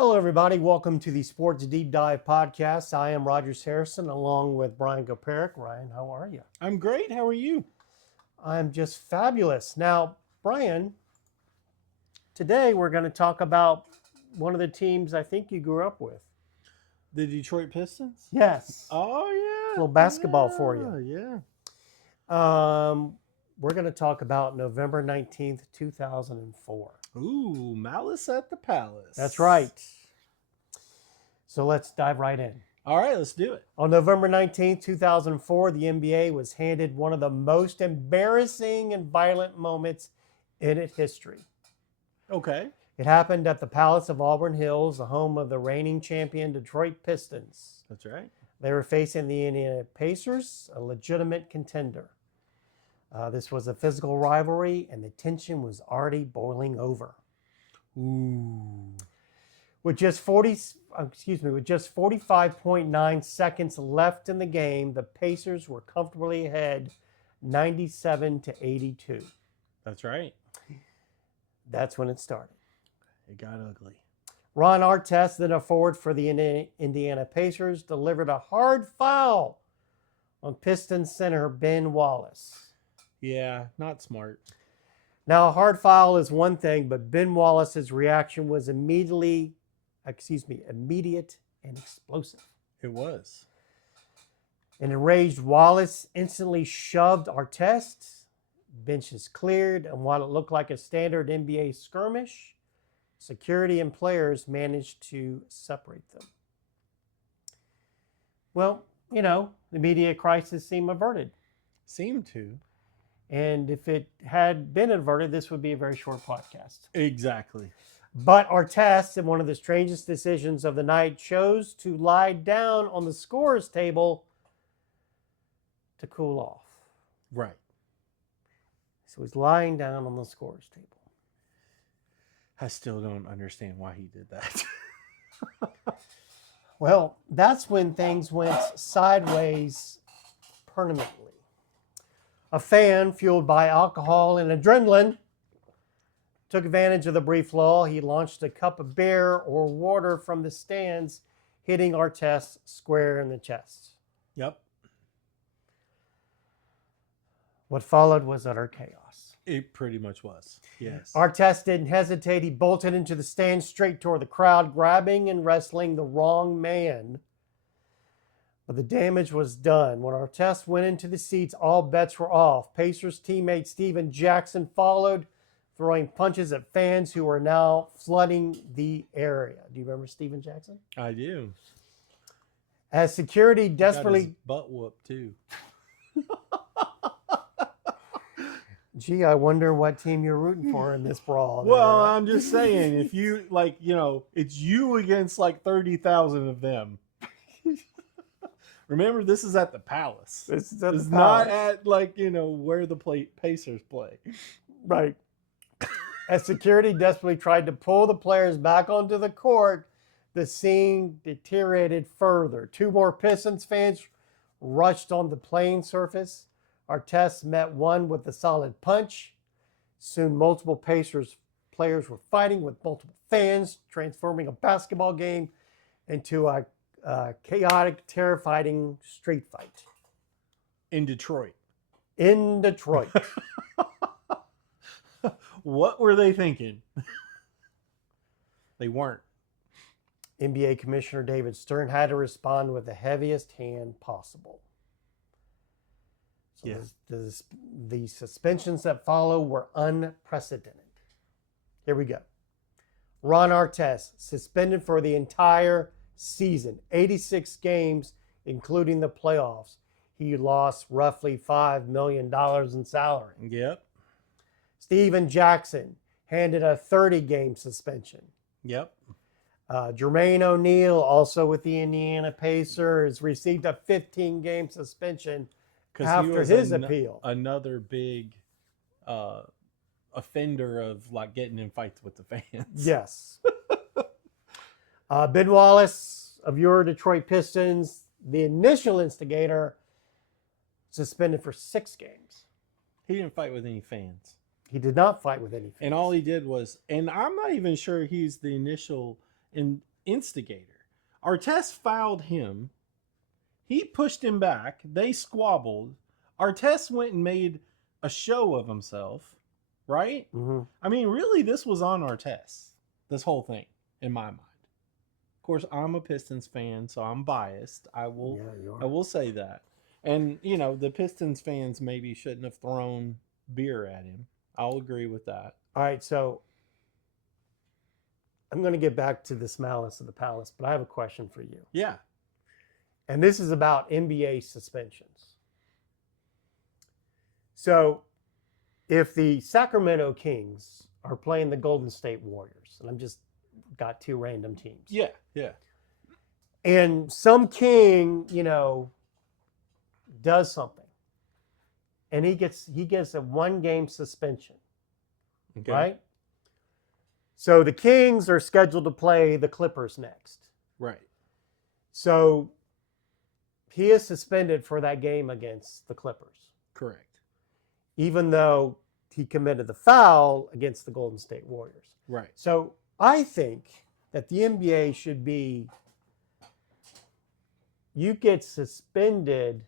Hello, everybody. Welcome to the Sports Deep Dive Podcast. I am Rogers Harrison, along with Brian Goperick. Ryan, how are you? I'm great. How are you? I'm just fabulous. Now, Brian, today we're going to talk about one of the teams I think you grew up with. The Detroit Pistons? Yes. Oh, yeah. A little basketball for you. Yeah. We're going to talk about November 19th, 2004. Ooh, Malice at the Palace. That's right. So let's dive right in. All right, let's do it. On November 19th, 2004, the NBA was handed one of the most embarrassing and violent moments in its history. Okay. It happened at the Palace of Auburn Hills, the home of the reigning champion Detroit Pistons. That's right. They were facing the Indiana Pacers, a legitimate contender. This was a physical rivalry, and the tension was already boiling over. Ooh. With just 45.9 seconds left in the game, the Pacers were comfortably ahead 97-82. That's right. That's when it started. It got ugly. Ron Artest, then a forward for the Indiana Pacers, delivered a hard foul on Pistons center Ben Wallace. Yeah, not smart. Now, a hard foul is one thing, but Ben Wallace's reaction was immediate and explosive. It was. An enraged Wallace instantly shoved Artest. Benches cleared, and while it looked like a standard NBA skirmish, security and players managed to separate them. Well, the media crisis seemed averted. Seemed to. And if it had been averted, this would be a very short podcast. Exactly. But Artest, in one of the strangest decisions of the night, chose to lie down on the scorer's table to cool off. Right. So he's lying down on the scorer's table. I still don't understand why he did that. Well, that's when things went sideways permanently. A fan, fueled by alcohol and adrenaline, took advantage of the brief lull. He launched a cup of beer or water from the stands, hitting Artest square in the chest. Yep. What followed was utter chaos. It pretty much was. Yes. Artest didn't hesitate. He bolted into the stands straight toward the crowd, grabbing and wrestling the wrong man. But the damage was done. When Artest went into the seats, all bets were off. Pacers teammate Steven Jackson followed, throwing punches at fans who were now flooding the area. Do you remember Steven Jackson? I do. As security Got his desperately... butt whooped, too. Gee, I wonder what team you're rooting for in this brawl. Well, I'm just saying, if you, it's you against 30,000 of them. Remember, this is at the Palace. This is at It's the Palace. not at, where the Pacers play. Right. As security desperately tried to pull the players back onto the court, the scene deteriorated further. Two more Pistons fans rushed on the playing surface. Artest met one with a solid punch. Soon, multiple Pacers players were fighting with multiple fans, transforming a basketball game into a chaotic, terrifying street fight. In Detroit. In Detroit. What were they thinking? They weren't. NBA Commissioner David Stern had to respond with the heaviest hand possible. So the suspensions that follow were unprecedented. Here we go. Ron Artest suspended for the entire season, 86 games, including the playoffs. He lost roughly $5 million in salary. Yep. Steven Jackson handed a 30-game suspension. Yep. Jermaine O'Neal, also with the Indiana Pacers, received a 15-game suspension after his appeal. Another big offender of getting in fights with the fans. Yes. Ben Wallace of your Detroit Pistons, the initial instigator, suspended for 6 games. He didn't fight with any fans. He did not fight with any fans. And all he did was, and I'm not even sure he's the initial instigator. Artest fouled him. He pushed him back. They squabbled. Artest went and made a show of himself, right? Mm-hmm. I mean, really, this was on Artest, this whole thing, in my mind. Of course, I'm a Pistons fan, so I'm biased. I will say that. And, you know, the Pistons fans maybe shouldn't have thrown beer at him. I'll agree with that. All right, so I'm going to get back to this Malice of the Palace, but I have a question for you. Yeah. And this is about NBA suspensions. So if the Sacramento Kings are playing the Golden State Warriors, and I'm just got two random teams. Yeah, yeah. And some king, you know, does something. And he gets a 1-game suspension. Okay. Right? So the Kings are scheduled to play the Clippers next. Right. So he is suspended for that game against the Clippers. Correct. Even though he committed the foul against the Golden State Warriors. Right. So I think that the NBA should be, you get suspended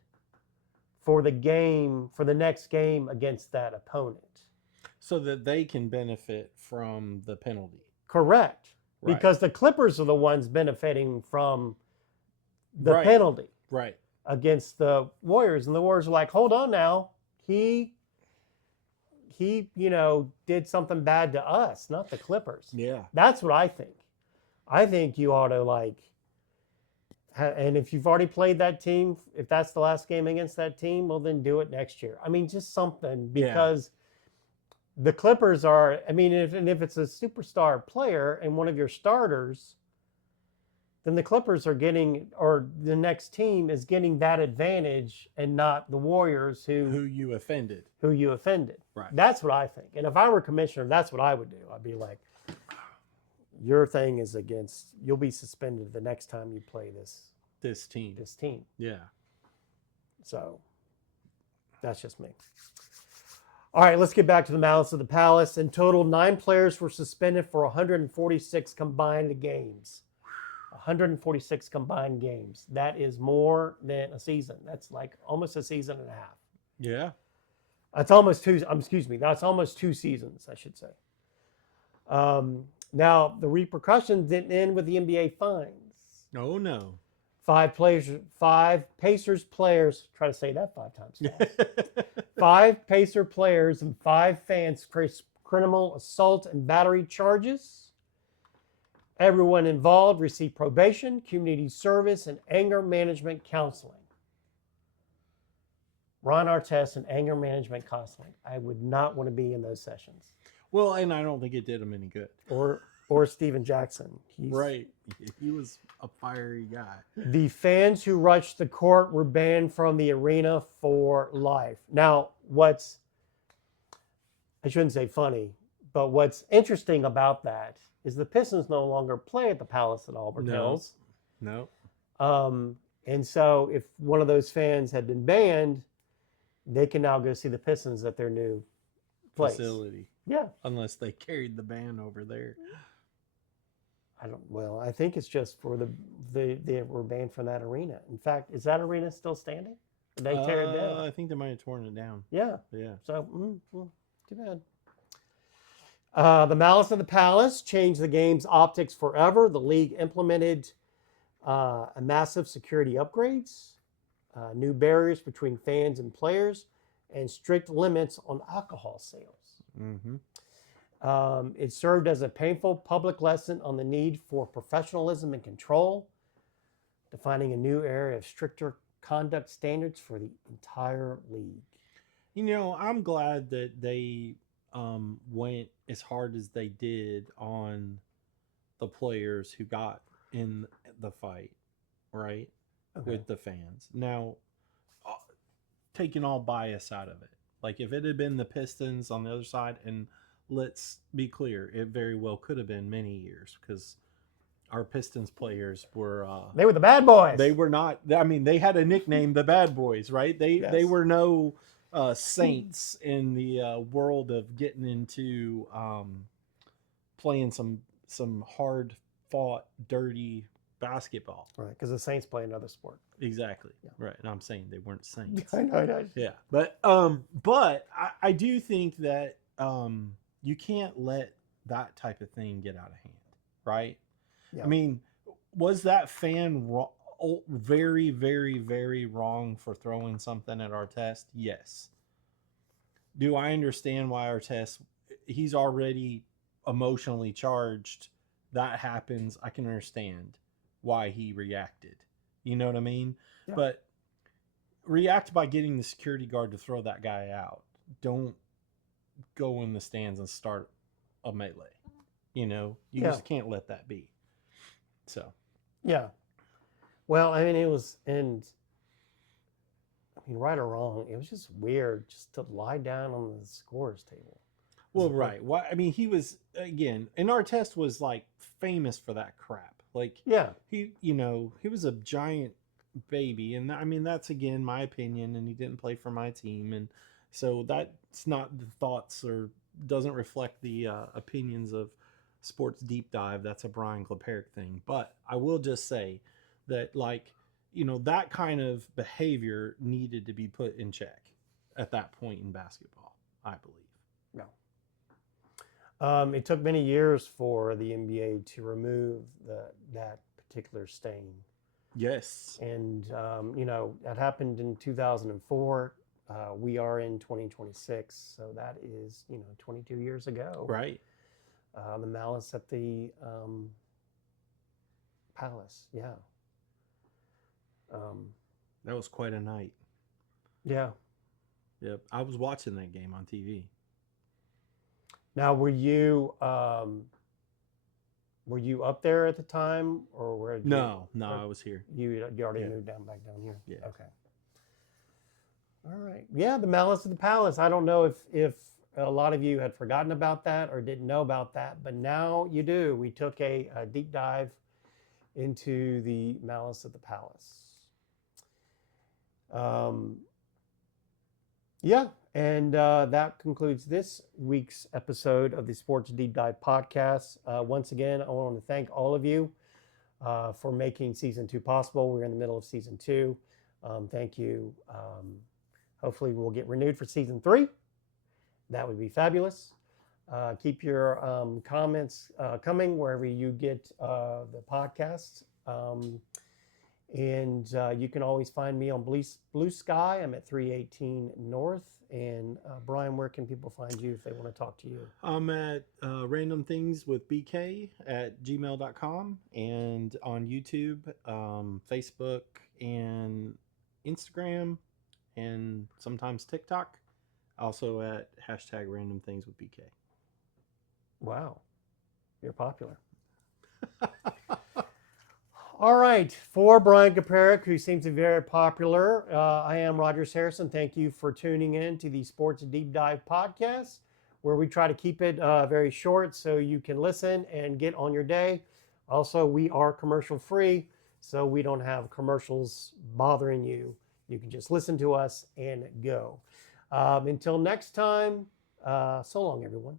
for the next game against that opponent. So that they can benefit from the penalty. Correct. Right. Because the Clippers are the ones benefiting from the Right. penalty Right. against the Warriors. And the Warriors are like, hold on now. He did something bad to us, not the Clippers. Yeah. That's what I think. I think you ought to and if you've already played that team, if that's the last game against that team, well, then do it next year. I mean, just something, because the Clippers are, I mean, if it's a superstar player and one of your starters, then the Clippers are getting, or the next team is getting that advantage, and not the Warriors Who you offended. Right. That's what I think. And if I were commissioner, that's what I would do. I'd be like, your thing is you'll be suspended the next time you play This team. Yeah. So that's just me. All right, let's get back to the Malice of the Palace. In total, 9 players were suspended for 146 combined games. 146 combined games. That is more than a season. That's like almost a season and a half. Yeah. That's almost 2 seasons, I should say. Now, the repercussions didn't end with the NBA fines. Oh, no. 5 Pacers players, try to say that 5 times fast. 5 Pacer players and 5 fans face criminal assault and battery charges. Everyone involved received probation, community service, and anger management counseling. Ron Artest and anger management counseling. I would not want to be in those sessions. Well, and I don't think it did him any good. Or Steven Jackson. Right. He was a fiery guy. The fans who rushed the court were banned from the arena for life. Now, I shouldn't say funny, but what's interesting about that is the Pistons no longer play at the Palace at Auburn Hills. No. And so if one of those fans had been banned, they can now go see the Pistons at their new place. Facility. Yeah. Unless they carried the ban over there. I think it's just for they were banned from that arena. In fact, is that arena still standing? Did they tear it down? I think they might have torn it down. Yeah. Yeah. So, too bad. The Malice of the Palace changed the game's optics forever. The league implemented a massive security upgrades, new barriers between fans and players, and strict limits on alcohol sales. Mm-hmm. It served as a painful public lesson on the need for professionalism and control, defining a new area of stricter conduct standards for the entire league. You know, I'm glad that they went as hard as they did on the players who got in the fight, right? Okay. With the fans. Now, taking all bias out of it. Like, if it had been the Pistons on the other side, and let's be clear, it very well could have been many years, because our Pistons players were... they were the bad boys. They were not... I mean, they had a nickname, the Bad Boys, right? They were no saints in the world of getting into playing some hard fought dirty basketball. Right, because the Saints play another sport. Exactly. Yeah. Right. And I'm saying they weren't Saints. I know. Yeah. But I do think that you can't let that type of thing get out of hand, right? Yeah. I mean, was that fan very, very, very wrong for throwing something at Artest? Yes. Do I understand why Artest, he's already emotionally charged? That happens. I can understand why he reacted. You know what I mean? Yeah. But react by getting the security guard to throw that guy out. Don't go in the stands and start a melee. You know, you just can't let that be. So. Yeah. Well, I mean, it was, and I mean, right or wrong, it was just weird just to lie down on the scores table. Well, right. Why? I mean, he was, again, and Artest was like famous for that crap. Like, yeah, he was a giant baby, and I mean, that's again my opinion, and he didn't play for my team, and so that's not the thoughts or doesn't reflect the opinions of Sports Deep Dive. That's a Brian Kleperic thing. But I will just say that, like, that kind of behavior needed to be put in check at that point in basketball, I believe. No. It took many years for the NBA to remove that particular stain. Yes. And, that happened in 2004. We are in 2026. So that is, 22 years ago. Right. The Malice at the Palace. Yeah. That was quite a night. Yeah. Yep. I was watching that game on TV. Now, were you up there at the time, or where? No, I was here. You already moved back down here. Yeah. Okay. All right. Yeah, the Malice of the Palace. I don't know if a lot of you had forgotten about that or didn't know about that, but now you do. We took a deep dive into the Malice of the Palace. Yeah, and that concludes this week's episode of the Sports Deep Dive podcast. Once again, I want to thank all of you for making season 2 possible. We're in the middle of season 2. Thank you. Hopefully we'll get renewed for season 3. That would be fabulous. Keep your comments coming wherever you get the podcast. And you can always find me on Blue Sky. I'm at 318 North. And Brian, where can people find you if they want to talk to you? I'm at Random Things with BK at gmail.com and on YouTube, Facebook, and Instagram, and sometimes TikTok. Also at hashtag Random Things with BK. Wow, you're popular. All right, for Brian Kleperic, who seems to be very popular, I am Rogers Harrison. Thank you for tuning in to the Sports Deep Dive podcast, where we try to keep it very short so you can listen and get on your day. Also, we are commercial free, so we don't have commercials bothering you. You can just listen to us and go. Until next time, so long, everyone.